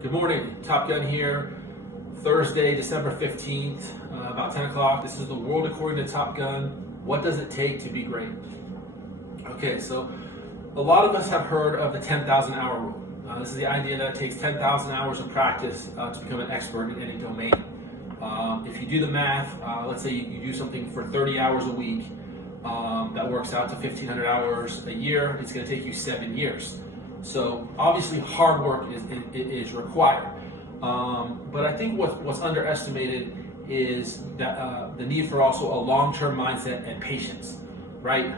Good morning, Top Gun here. Thursday, December 15th, about 10 o'clock. This is the world according to Top Gun. What does it take to be great? Okay, so a lot of us have heard of the 10,000 hour rule. This is the idea that it takes 10,000 hours of practice to become an expert in any domain. If you do the math, let's say you do something for 30 hours a week, that works out to 1,500 hours a year. It's going to take you 7 years. So obviously hard work is required. But I think what's underestimated is that the need for also a long-term mindset and patience, right?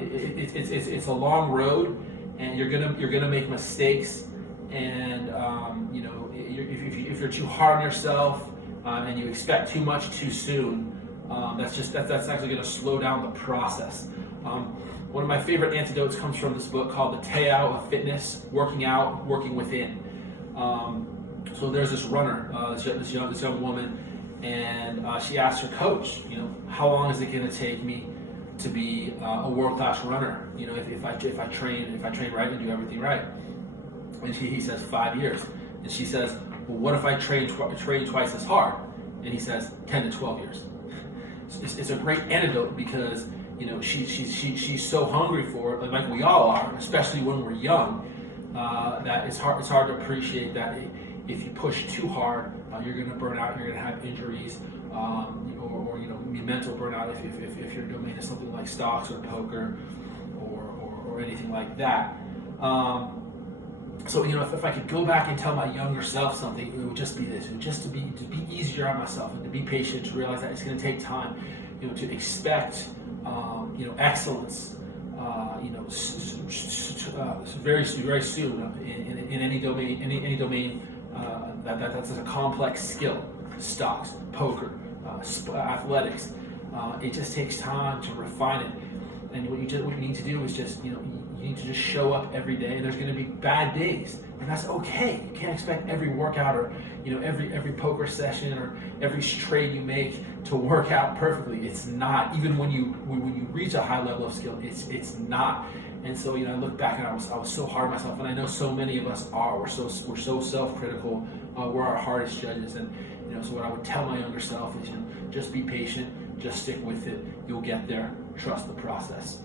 It's a long road, and you're gonna make mistakes, and if you're too hard on yourself and you expect too much too soon, that's actually going to slow down the process. One of my favorite antidotes comes from this book called The Tao of Fitness: Working Out, Working Within. So there's this runner, this young woman, and she asked her coach, how long is it going to take me to be a world-class runner? If I train right and do everything right. And he says 5 years, and she says, well, what if I train twice as hard? And he says 10 to 12 years. It's a great antidote because she's so hungry for it, like we all are, especially when we're young, that it's hard to appreciate that if you push too hard, you're going to burn out, you're going to have injuries, or mental burnout if your domain is something like stocks or poker or anything like that. So if I could go back and tell my younger self something, it would just be this: it would just to be easier on myself and to be patient, to realize that it's going to take time, to expect excellence, very soon in any domain that's a complex skill. Stocks, poker, athletics. It just takes time to refine it, and what you need to do is just you need to just show up every day. There's going to be bad days, and that's okay. You can't expect every workout or every poker session or every trade you make to work out perfectly. It's not. Even when you reach a high level of skill, it's not. And so I look back and I was so hard on myself, and I know so many of us are. We're so self-critical. We're our hardest judges, and so what I would tell my younger self is just be patient, just stick with it. You'll get there. Trust the process.